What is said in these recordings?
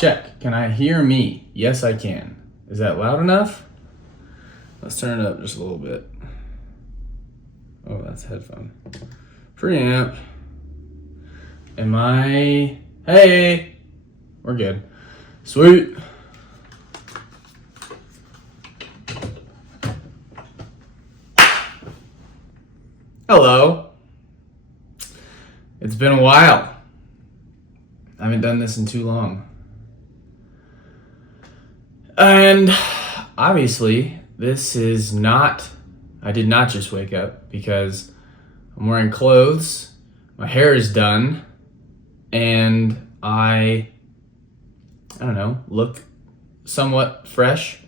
Check. Can I hear me? Yes, I can. Is that loud enough? Let's turn it up just a little bit. Oh, that's headphone. Preamp. Am I... Hey! We're good. Sweet. Hello. It's been a while. I haven't done this in too long. And obviously, this is not... I did not just wake up because I'm wearing clothes, my hair is done, and I don't know, look somewhat fresh.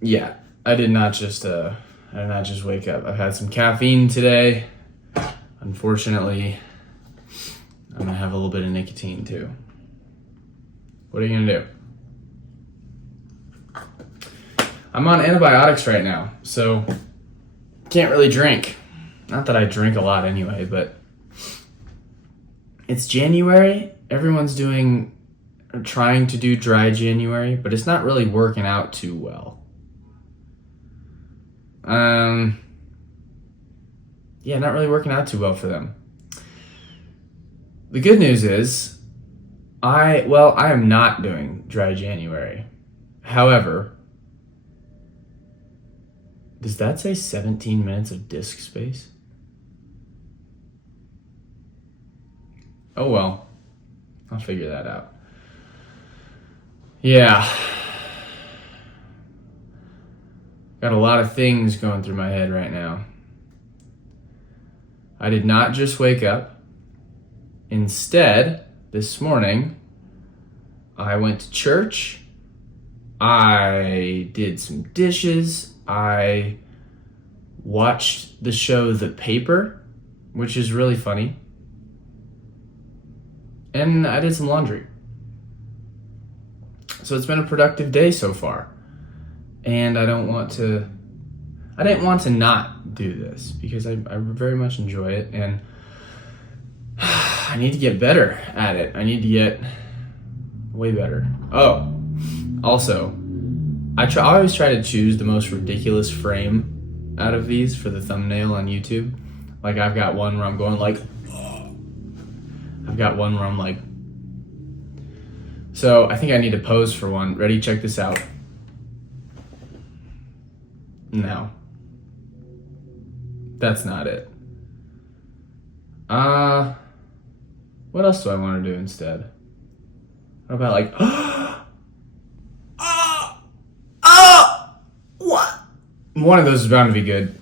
Yeah, I did not just wake up. I've had some caffeine today. Unfortunately, I'm gonna have a little bit of nicotine too. What are you gonna do? I'm on antibiotics right now, so can't really drink. Not that I drink a lot anyway, but it's January. Everyone's trying to do dry January, but it's not really working out too well. Yeah, not really working out too well for them. The good news is, I am not doing dry January. However, does that say 17 minutes of disk space? Oh well, I'll figure that out. Yeah. Got a lot of things going through my head right now. I did not just wake up. Instead, this morning, I went to church. I did some dishes. I watched the show The Paper, which is really funny. And I did some laundry. So it's been a productive day so far. And I didn't want to not do this because I very much enjoy it, and I need to get better at it. I need to get way better. Oh, also, I always try to choose the most ridiculous frame out of these for the thumbnail on YouTube. Like I've got one where I'm going like, I've got one where I'm like, so I think I need to pose for one. Ready? Check this out. No. That's not it. What else do I want to do instead? What about like, what? One of those is bound to be good.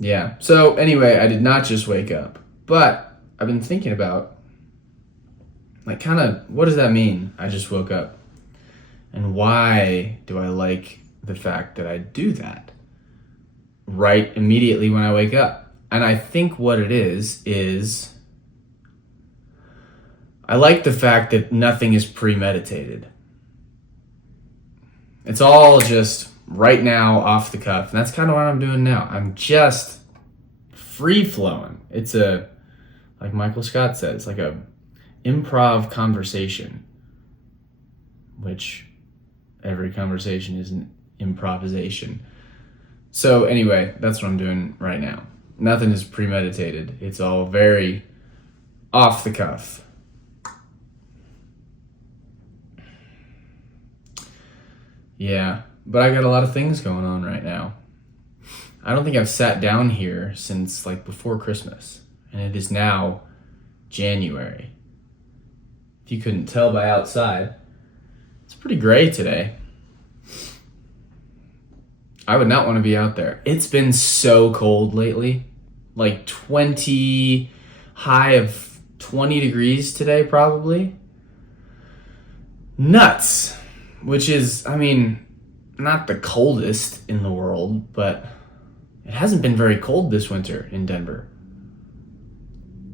Yeah. So anyway, I did not just wake up, but I've been thinking about, like, kind of, what does that mean? I just woke up. And why do I like the fact that I do that right immediately when I wake up? And I think what it is I like the fact that nothing is premeditated. It's all just right now, off the cuff. And that's kind of what I'm doing now. I'm just free-flowing. It's like Michael Scott says, like a improv conversation, which every conversation is an improvisation. So anyway, that's what I'm doing right now. Nothing is premeditated. It's all very off the cuff. Yeah, but I got a lot of things going on right now. I don't think I've sat down here since like before Christmas, and it is now January. If you couldn't tell by outside, it's pretty gray today. I would not want to be out there. It's been so cold lately. Like high of 20 degrees today probably. Nuts. Which is, I mean, not the coldest in the world, but it hasn't been very cold this winter in Denver.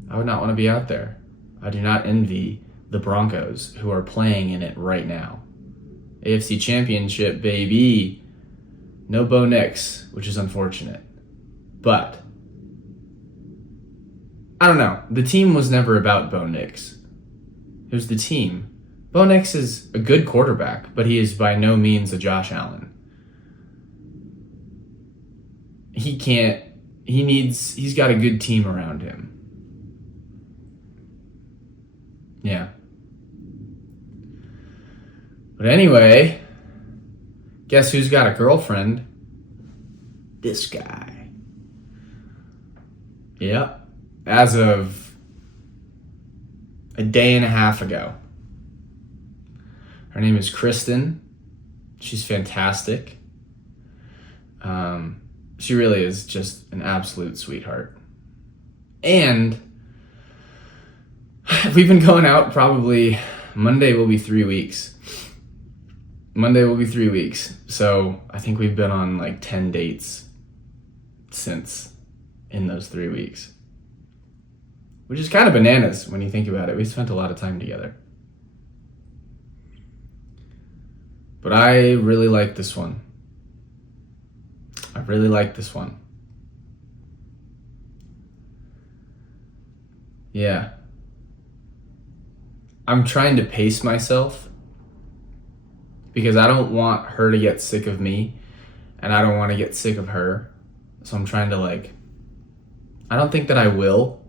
I would not want to be out there. I do not envy the Broncos, who are playing in it right now. AFC Championship, baby. No Bo Nix, which is unfortunate. But I don't know. The team was never about Bo Nix. It was the team. Bo Nix is a good quarterback, but he is by no means a Josh Allen. He's got a good team around him. Yeah. But anyway, guess who's got a girlfriend? This guy. Yeah. As of a day and a half ago. Her name is Kristen. She's fantastic. She really is just an absolute sweetheart. And we've been going out probably Monday will be 3 weeks. So I think we've been on like 10 dates since in those 3 weeks. Which is kind of bananas when you think about it. We spent a lot of time together. But I really like this one. Yeah. I'm trying to pace myself because I don't want her to get sick of me and I don't want to get sick of her. So I'm trying to I don't think that I will,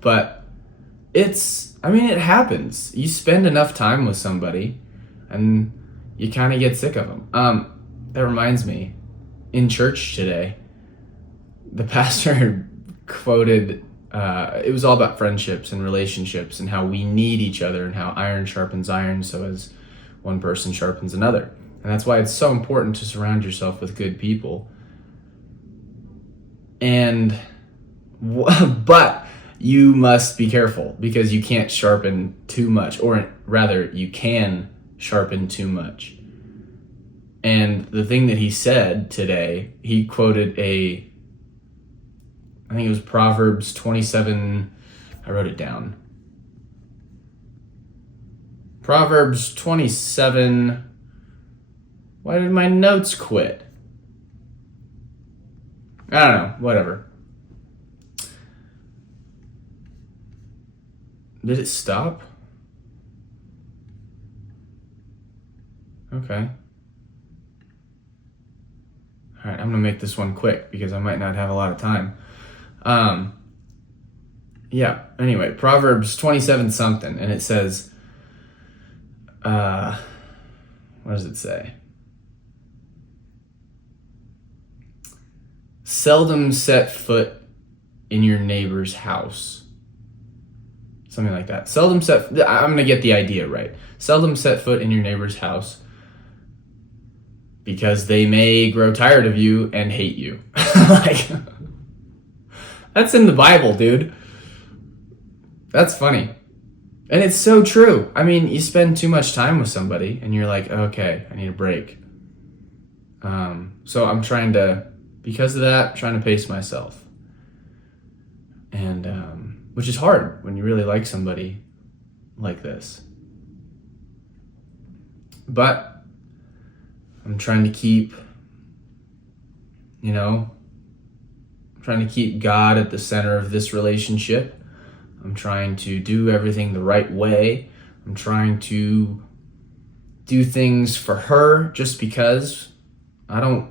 but it happens. You spend enough time with somebody and you kind of get sick of them. That reminds me, in church today, the pastor quoted, it was all about friendships and relationships and how we need each other and how iron sharpens iron so as one person sharpens another. And that's why it's so important to surround yourself with good people. But you must be careful because you can't sharpen too much, or rather you can sharpen too much. And the thing that he said today, he quoted I think it was Proverbs 27, I wrote it down. Proverbs 27, why did my notes quit? I don't know, whatever. Did it stop? Okay. All right, I'm gonna make this one quick because I might not have a lot of time. Yeah, anyway, Proverbs 27 something, and it says, what does it say? Seldom set foot in your neighbor's house. Something like that. I'm gonna get the idea right. Seldom set foot in your neighbor's house because they may grow tired of you and hate you. That's in the Bible, dude. That's funny. And it's so true. I mean, you spend too much time with somebody and you're like, okay, I need a break. So I'm because of that, trying to pace myself. And, which is hard when you really like somebody like this. But I'm trying to keep God at the center of this relationship. I'm trying to do everything the right way. I'm trying to do things for her just because I don't,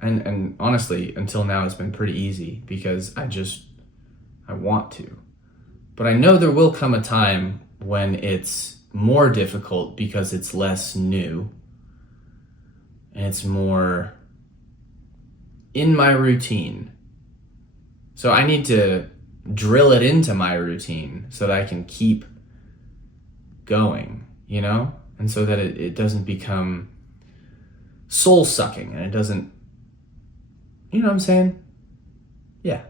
and honestly, until now it's been pretty easy because I want to. But I know there will come a time when it's more difficult because it's less new and it's more in my routine. So I need to drill it into my routine so that I can keep going, and so that it doesn't become soul sucking and it doesn't, you know what I'm saying? Yeah.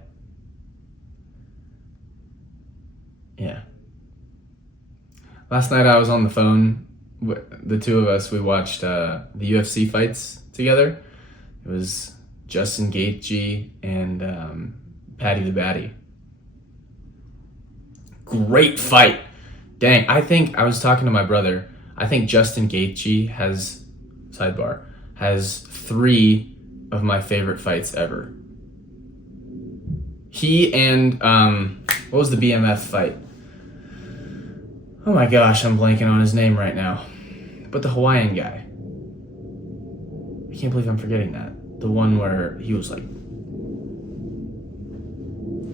Last night I was on the phone, the two of us, we watched the UFC fights together. It was Justin Gaethje and Paddy the Baddy. Great fight. Dang, I was talking to my brother. I think Justin Gaethje has 3 of my favorite fights ever. He and What was the BMF fight? Oh my gosh, I'm blanking on his name right now. But the Hawaiian guy. I can't believe I'm forgetting that. The one where he was like... And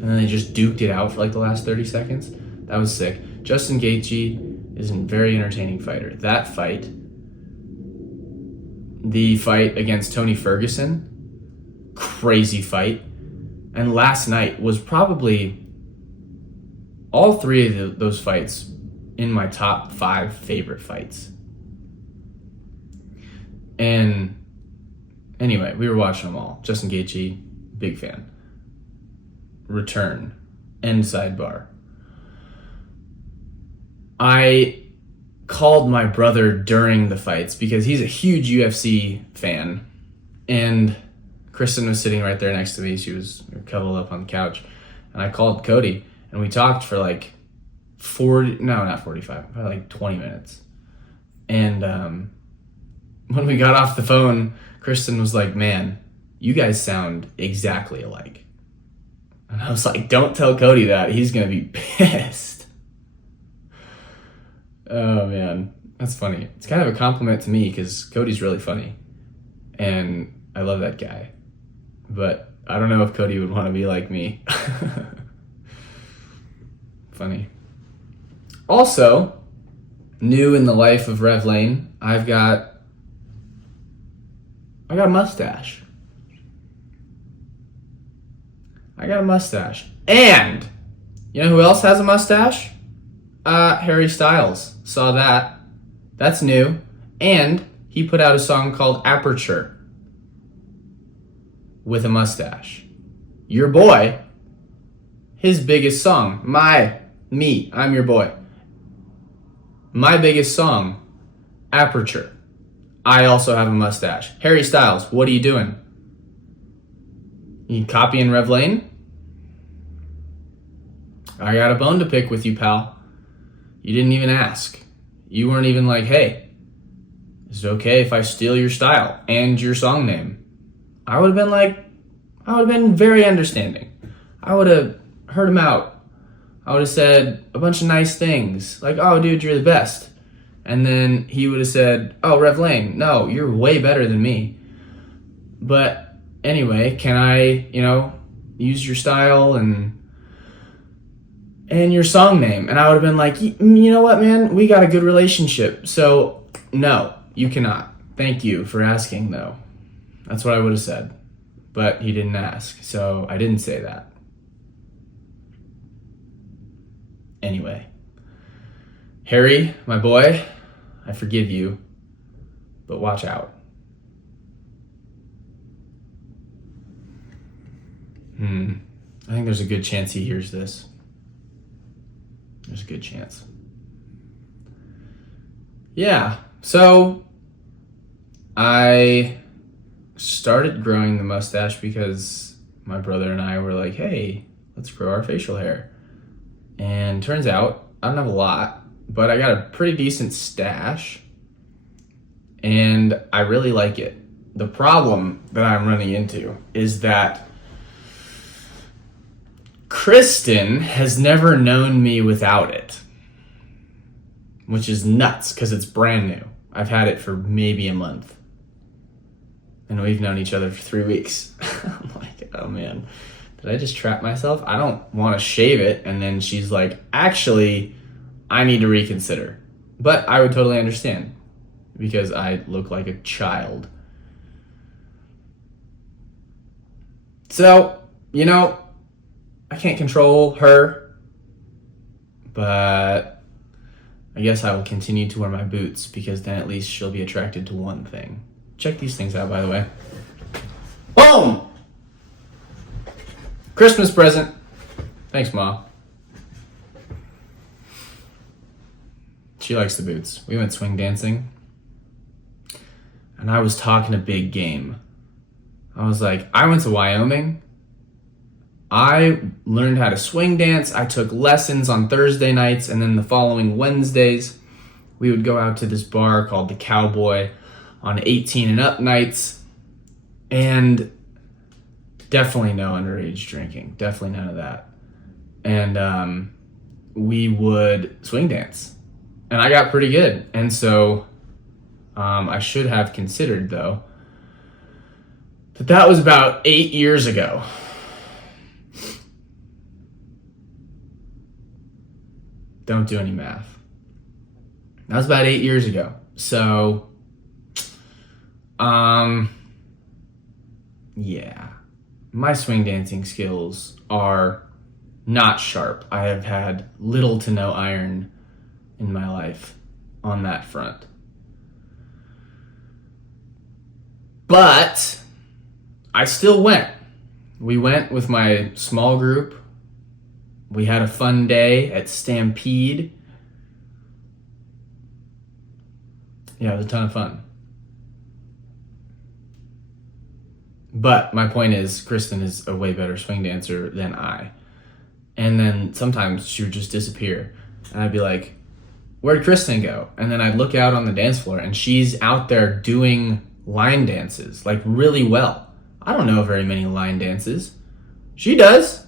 then they just duked it out for like the last 30 seconds. That was sick. Justin Gaethje is a very entertaining fighter. That fight, the fight against Tony Ferguson, crazy fight. And last night was probably all three of those fights in my top 5 favorite fights. And anyway, we were watching them all. Justin Gaethje, big fan. Return. End sidebar. I called my brother during the fights because he's a huge UFC fan. And Kristen was sitting right there next to me. She was cuddled up on the couch. And I called Cody and we talked for like 45, probably like 20 minutes. And when we got off the phone, Kristen was like, man, you guys sound exactly alike. And I was like, don't tell Cody that. He's going to be pissed. Oh, man. That's funny. It's kind of a compliment to me because Cody's really funny. And I love that guy. But I don't know if Cody would want to be like me. Funny. Also, new in the life of Rev Lane, I got a mustache. I got a mustache. And you know who else has a mustache? Harry Styles. Saw that. That's new. And he put out a song called Aperture with a mustache. Your boy, his biggest song, I'm your boy. My biggest song, Aperture. I also have a mustache. Harry Styles, what are you doing? You copying Rev Lane? I got a bone to pick with you, pal. You didn't even ask. You weren't even like, hey, is it okay if I steal your style and your song name? I would have been very understanding. I would have heard him out. I would have said a bunch of nice things. Like, oh, dude, you're the best. And then he would have said, oh, Rev Lane, no, you're way better than me. But anyway, can I, use your style and your song name? And I would have been like, you know what, man? We got a good relationship. So, no, you cannot. Thank you for asking, though. That's what I would have said. But he didn't ask, so I didn't say that. Anyway, Harry, my boy, I forgive you, but watch out. I think there's a good chance he hears this. There's a good chance. Yeah, so I started growing the mustache because my brother and I were like, hey, let's grow our facial hair. And turns out, I don't have a lot, but I got a pretty decent stash, and I really like it. The problem that I'm running into is that Kristen has never known me without it, which is nuts because it's brand new. I've had it for maybe a month, and we've known each other for 3 weeks. I'm like, oh man. Did I just trap myself? I don't want to shave it. And then she's like, actually, I need to reconsider. But I would totally understand because I look like a child. So, I can't control her, but I guess I will continue to wear my boots because then at least she'll be attracted to one thing. Check these things out, by the way. Boom! Christmas present. Thanks, Ma. She likes the boots. We went swing dancing, and I was talking a big game. I was like, I went to Wyoming. I learned how to swing dance. I took lessons on Thursday nights, and then the following Wednesdays, we would go out to this bar called the Cowboy on 18 and up nights, and definitely no underage drinking. Definitely none of that. and we would swing dance, and I got pretty good. And so I should have considered, though, that was about 8 years ago. Don't do any math. That was about 8 years ago. So, yeah, my swing dancing skills are not sharp. I have had little to no iron in my life on that front. But I still went. We went with my small group. We had a fun day at Stampede. Yeah, it was a ton of fun. But my point is, Kristen is a way better swing dancer than I. And then sometimes she would just disappear. And I'd be like, where'd Kristen go? And then I'd look out on the dance floor and she's out there doing line dances, like really well. I don't know very many line dances. She does.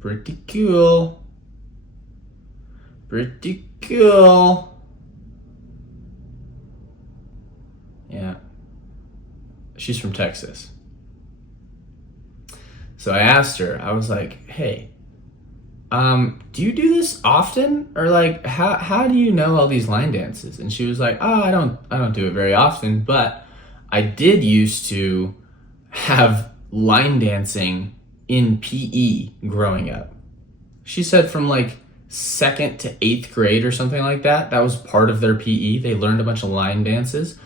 Pretty cool. Pretty cool. Yeah. She's from Texas. So I asked her, I was like, hey, do you do this often? Or like, how do you know all these line dances? And she was like, oh, I don't do it very often, but I did used to have line dancing in PE growing up. She said from like 2nd to 8th grade or something like that. That was part of their PE. They learned a bunch of line dances.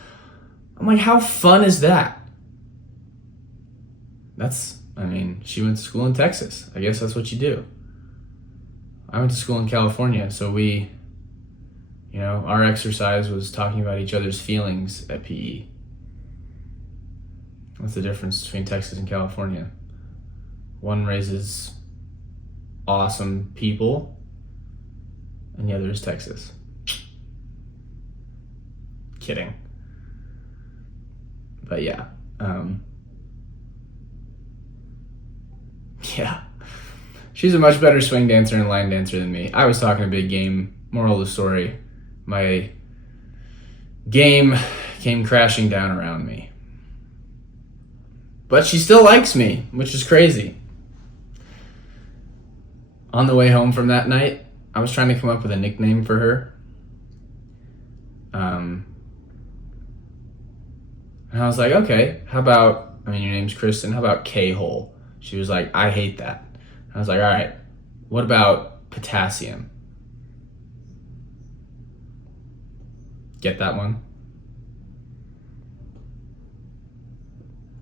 I'm like, how fun is that? She went to school in Texas. I guess that's what you do. I went to school in California, so our exercise was talking about each other's feelings at PE. What's the difference between Texas and California? One raises awesome people, and the other is Texas. Kidding. But yeah. Yeah. She's a much better swing dancer and line dancer than me. I was talking a big game. Moral of the story, my game came crashing down around me. But she still likes me, which is crazy. On the way home from that night, I was trying to come up with a nickname for her. And I was like, okay, your name's Kristen, how about K-hole? She was like, I hate that. I was like, all right, what about potassium? Get that one?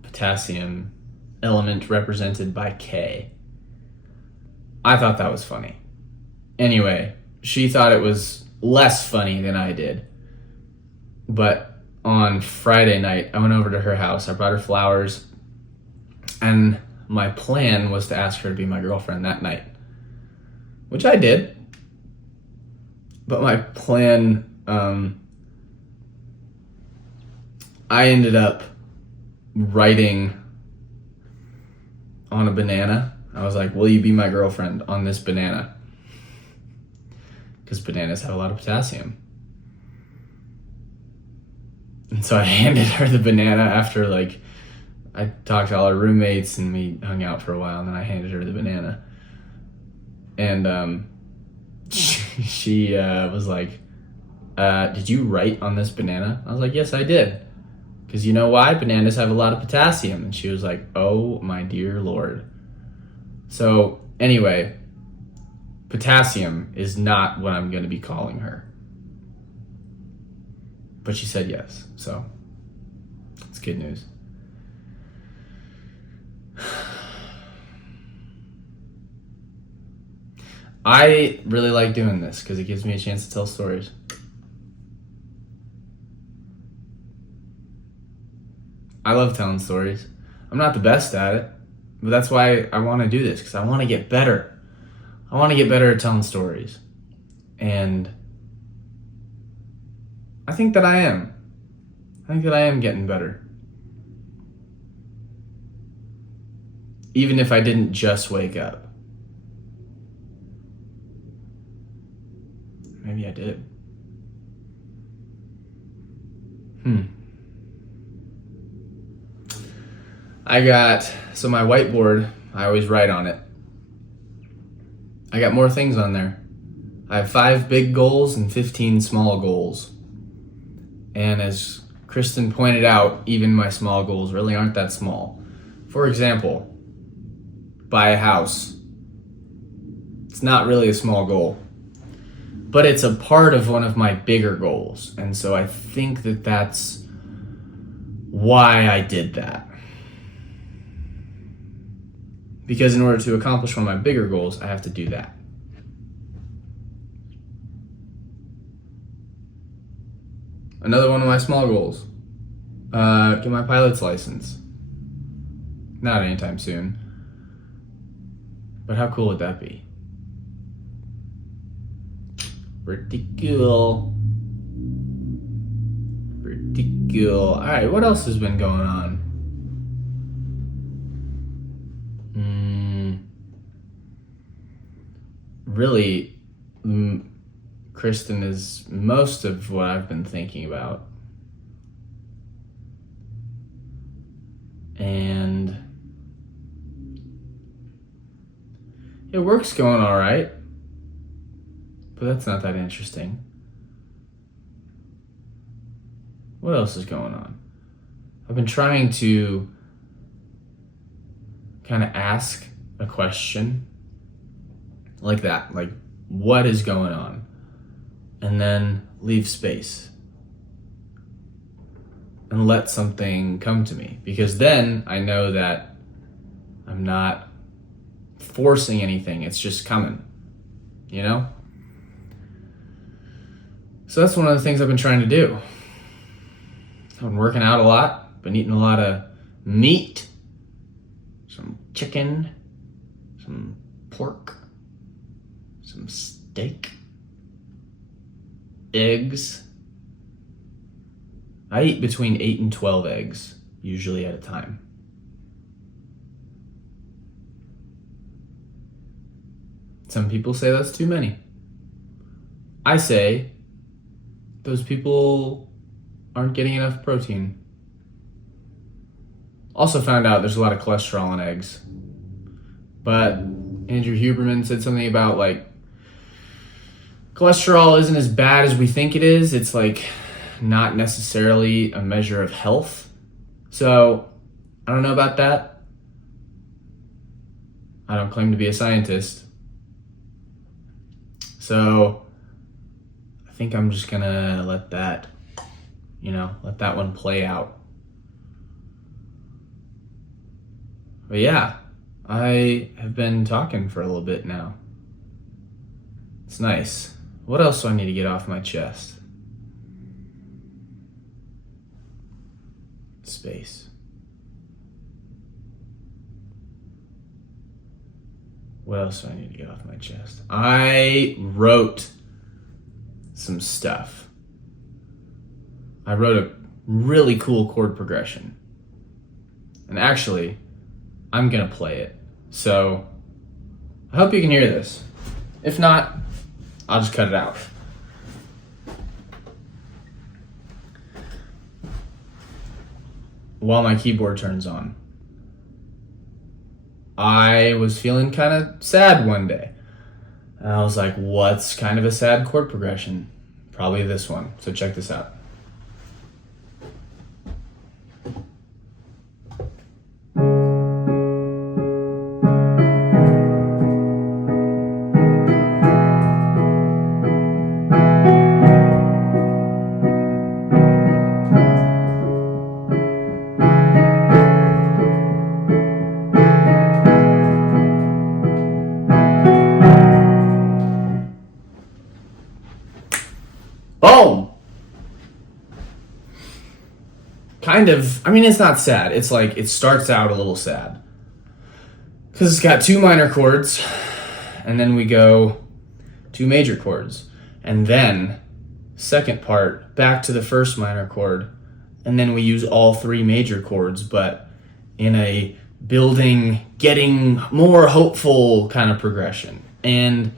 Potassium, element represented by K. I thought that was funny. Anyway, she thought it was less funny than I did. But on Friday night, I went over to her house. I brought her flowers. And my plan was to ask her to be my girlfriend that night, which I did. But my plan, I ended up writing on a banana. I was like, will you be my girlfriend on this banana? Because bananas have a lot of potassium. And so I handed her the banana after I talked to all her roommates and we hung out for a while, and then I handed her the banana. And she was like, did you write on this banana? I was like, yes, I did. Because you know why? Bananas have a lot of potassium. And she was like, oh my dear Lord. So anyway, potassium is not what I'm going to be calling her. But she said yes, so it's good news. I really like doing this because it gives me a chance to tell stories. I love telling stories. I'm not the best at it, but that's why I want to do this, because I want to get better. I want to get better at telling stories. And I think that I am. I think that I am getting better. even if I didn't just wake up. Maybe I did. So my whiteboard, I always write on it. I got more things on there. I have 5 big goals and 15 small goals. And as Kristen pointed out, even my small goals really aren't that small. For example, buy a house. It's not really a small goal, but it's a part of one of my bigger goals. And so I think that that's why I did that. Because in order to accomplish one of my bigger goals, I have to do that. Another one of my small goals, get my pilot's license. Not anytime soon. But how cool would that be? Pretty cool. Pretty cool. Alright, what else has been going on? Really, Kristen is most of what I've been thinking about. And work's going all right, but that's not that interesting. What else is going on? I've been trying to kind of ask a question like that, like, what is going on? And then leave space and let something come to me, because then I know that I'm not forcing anything. It's just coming, you know? So that's one of the things I've been trying to do. I've been working out a lot, been eating a lot of meat, some chicken, some pork, some steak, eggs. I eat between 8 and 12 eggs, usually at a time. Some people say that's too many. I say those people aren't getting enough protein. Also found out there's a lot of cholesterol in eggs. But Andrew Huberman said something about, like, cholesterol isn't as bad as we think it is. It's like not necessarily a measure of health. So I don't know about that. I don't claim to be a scientist. So I think I'm just gonna let that one play out. But yeah, I have been talking for a little bit now. It's nice. What else do I need to get off my chest? Space. What else do I need to get off my chest? I wrote some stuff. I wrote a really cool chord progression. And actually, I'm gonna play it. So I hope you can hear this. If not, I'll just cut it out. While my keyboard turns on. I was feeling kind of sad one day. And I was like, what's kind of a sad chord progression? Probably this one. So check this out. Boom! Kind of, I mean, it's not sad. It's like, it starts out a little sad. Because it's got 2 minor chords, and then we go 2 major chords. And then, second part, back to the first minor chord, and then we use all 3 major chords, but in a building, getting more hopeful kind of progression. And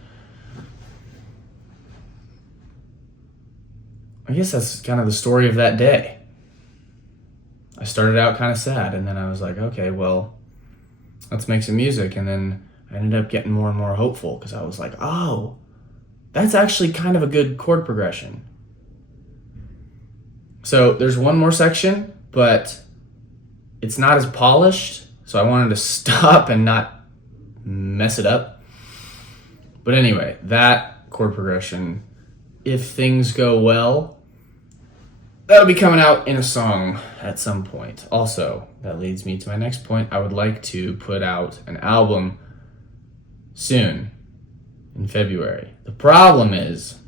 I guess that's kind of the story of that day. I started out kind of sad, and then I was like, okay, well, let's make some music. And then I ended up getting more and more hopeful because I was like, oh, that's actually kind of a good chord progression. So there's one more section, but it's not as polished, so I wanted to stop and not mess it up. But anyway, that chord progression, if things go well, that'll be coming out in a song at some point. Also, that leads me to my next point. I would like to put out an album soon, in February. The problem is,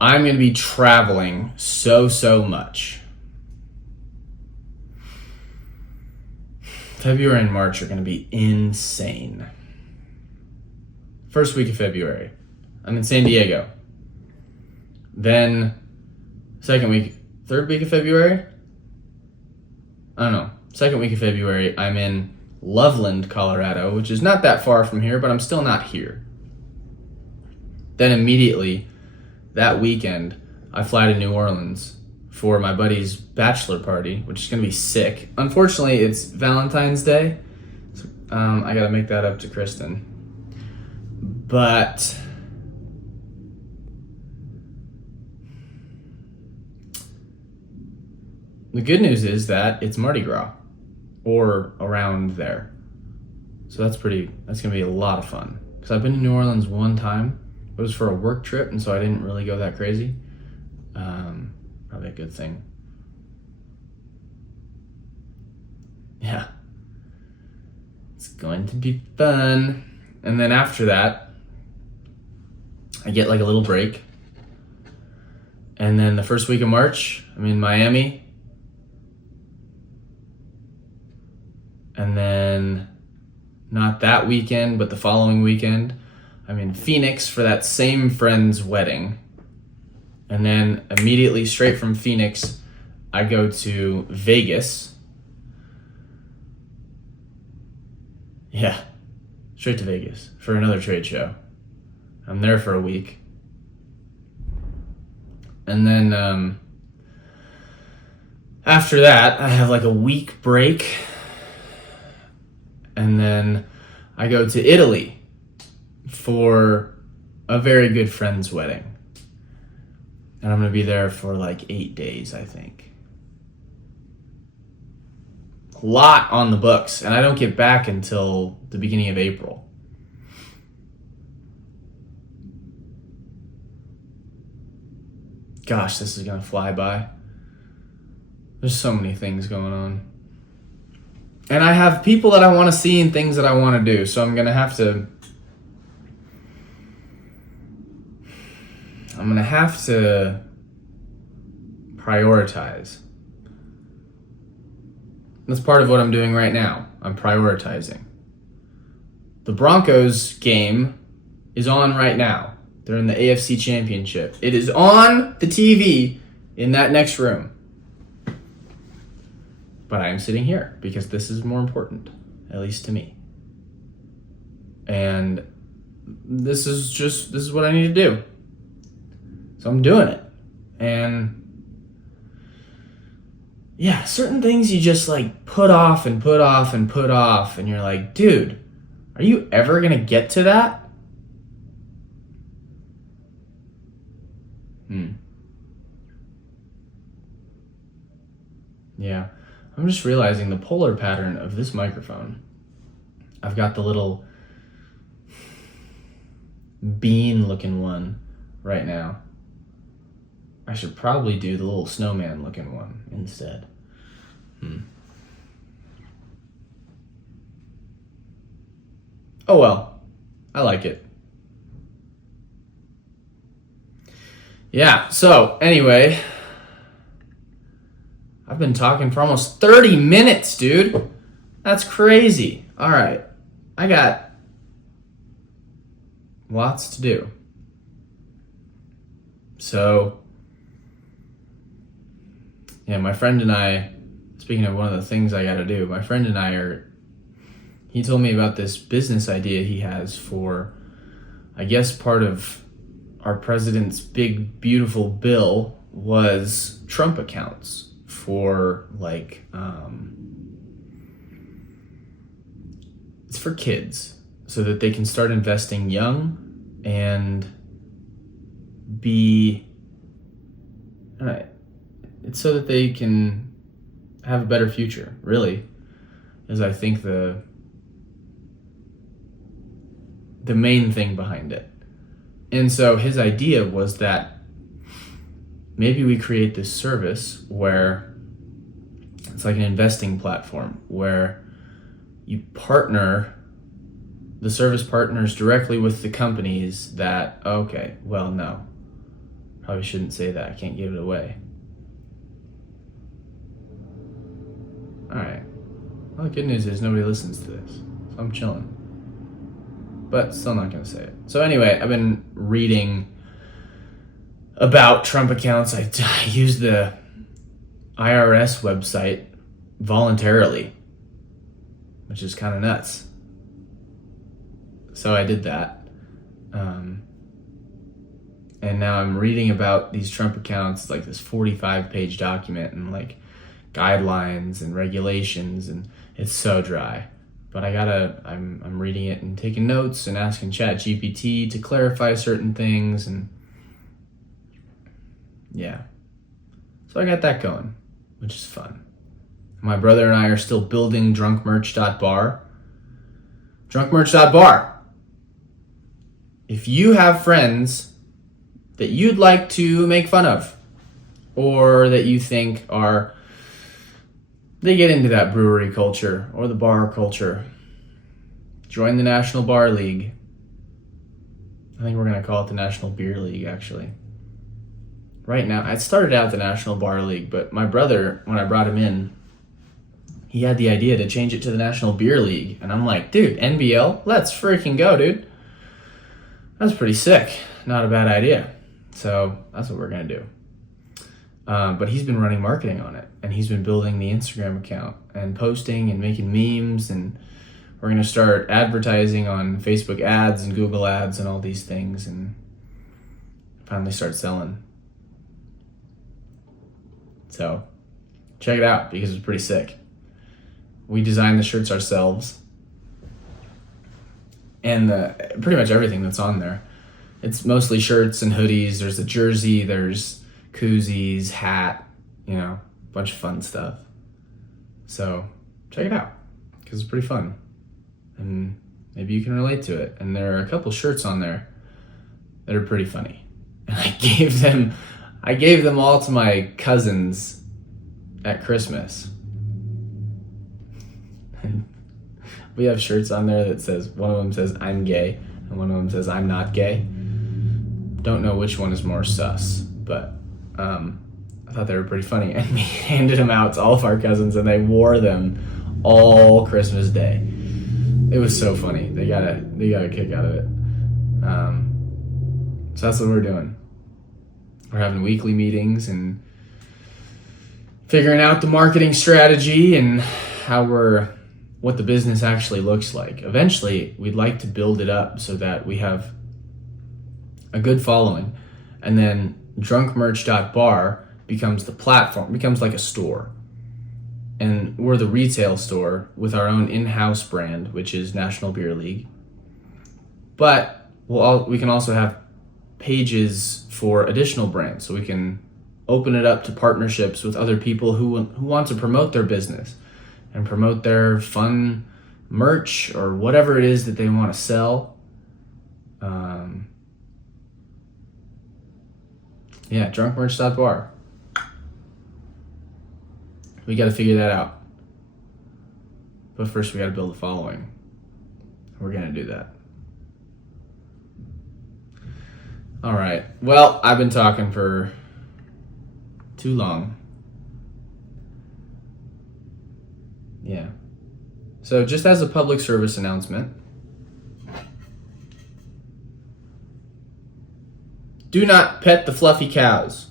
I'm going to be traveling so much. February and March are going to be insane. First week of February, I'm in San Diego. Then, third week of February? I don't know. Second week of February, I'm in Loveland, Colorado, which is not that far from here, but I'm still not here. Then immediately, that weekend, I fly to New Orleans for my buddy's bachelor party, which is going to be sick. Unfortunately, it's Valentine's Day. So, I got to make that up to Kristen. But the good news is that it's Mardi Gras or around there. So that's going to be a lot of fun. Because I've been to New Orleans one time. It was for a work trip, and so I didn't really go that crazy. Probably a good thing. Yeah. It's going to be fun. And then after that, I get like a little break. And then the first week of March, I'm in Miami. And then not that weekend, but the following weekend, I'm in Phoenix for that same friend's wedding. And then immediately straight from Phoenix, I go to Vegas. Yeah, straight to Vegas for another trade show. I'm there for a week. And then after that, I have like a week break. And then I go to Italy for a very good friend's wedding. And I'm going to be there for like 8 days, I think. A lot on the books. And I don't get back until the beginning of April. Gosh, this is going to fly by. There's so many things going on. And I have people that I want to see and things that I want to do. So I'm going to have to prioritize. That's part of what I'm doing right now. I'm prioritizing. The Broncos game is on right now. They're in the AFC Championship. It is on the TV in that next room. But I am sitting here because this is more important, at least to me. And this is what I need to do. So I'm doing it. And yeah, certain things you just like put off and put off and put off, and you're like, dude, are you ever gonna get to that? Yeah, I'm just realizing the polar pattern of this microphone. I've got the little bean looking one right now. I should probably do the little snowman looking one instead. Oh well, I like it. Yeah, so anyway, I've been talking for almost 30 minutes, dude. That's crazy. All right, I got lots to do. So, yeah, my friend and I speaking of one of the things I gotta do, my friend and he told me about this business idea he has for, I guess part of our president's big, beautiful bill was Trump accounts for it's for kids so that they can start investing young and it's so that they can have a better future, really, is I think the main thing behind it. And so his idea was that maybe we create this service where it's like an investing platform where you partner, the service partners directly with the companies that, okay, well, no, probably shouldn't say that. I can't give it away. All right. Well, the good news is nobody listens to this, so I'm chilling. But still not going to say it. So anyway, I've been reading about Trump accounts. I used the IRS website voluntarily, which is kind of nuts. So I did that. And now I'm reading about these Trump accounts, like this 45-page document and like guidelines and regulations, and it's so dry. But I'm reading it and taking notes and asking ChatGPT to clarify certain things, and yeah. So I got that going, which is fun. My brother and I are still building drunkmerch.bar. Drunkmerch.bar. If you have friends that you'd like to make fun of, or that you think they get into that brewery culture or the bar culture, join the National Bar League. I think we're going to call it the National Beer League, actually. Right now, I started out the National Bar League, but my brother, when I brought him in, he had the idea to change it to the National Beer League. And I'm like, dude, NBL? Let's freaking go, dude. That's pretty sick. Not a bad idea. So that's what we're going to do. But he's been running marketing on it, and he's been building the Instagram account and posting and making memes, and we're going to start advertising on Facebook ads and Google ads and all these things, and finally start selling. So check it out because it's pretty sick. We designed the shirts ourselves, and pretty much everything that's on there. It's mostly shirts and hoodies. There's a jersey, there's koozies, hat, a bunch of fun stuff. So check it out because it's pretty fun, and maybe you can relate to it. And there are a couple shirts on there that are pretty funny, and I gave them all to my cousins at Christmas. We have shirts on there that says, one of them says I'm gay and one of them says I'm not gay. Don't know which one is more sus, but I thought they were pretty funny, and we handed them out to all of our cousins, and they wore them all Christmas Day. It was so funny. They got a kick out of it. So that's what we're doing. We're having weekly meetings and figuring out the marketing strategy and what the business actually looks like. Eventually, we'd like to build it up so that we have a good following, and then drunkmerch.bar becomes the platform, becomes like a store, and we're the retail store with our own in-house brand, which is National Beer League. But we can also have pages for additional brands, so we can open it up to partnerships with other people who want to promote their business and promote their fun merch or whatever it is that they want to sell. Drunkmerch.bar. We got to figure that out. But first we got to build a following. We're going to do that. All right. Well, I've been talking for too long. Yeah. So just as a public service announcement, do not pet the fluffy cows.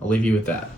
I'll leave you with that.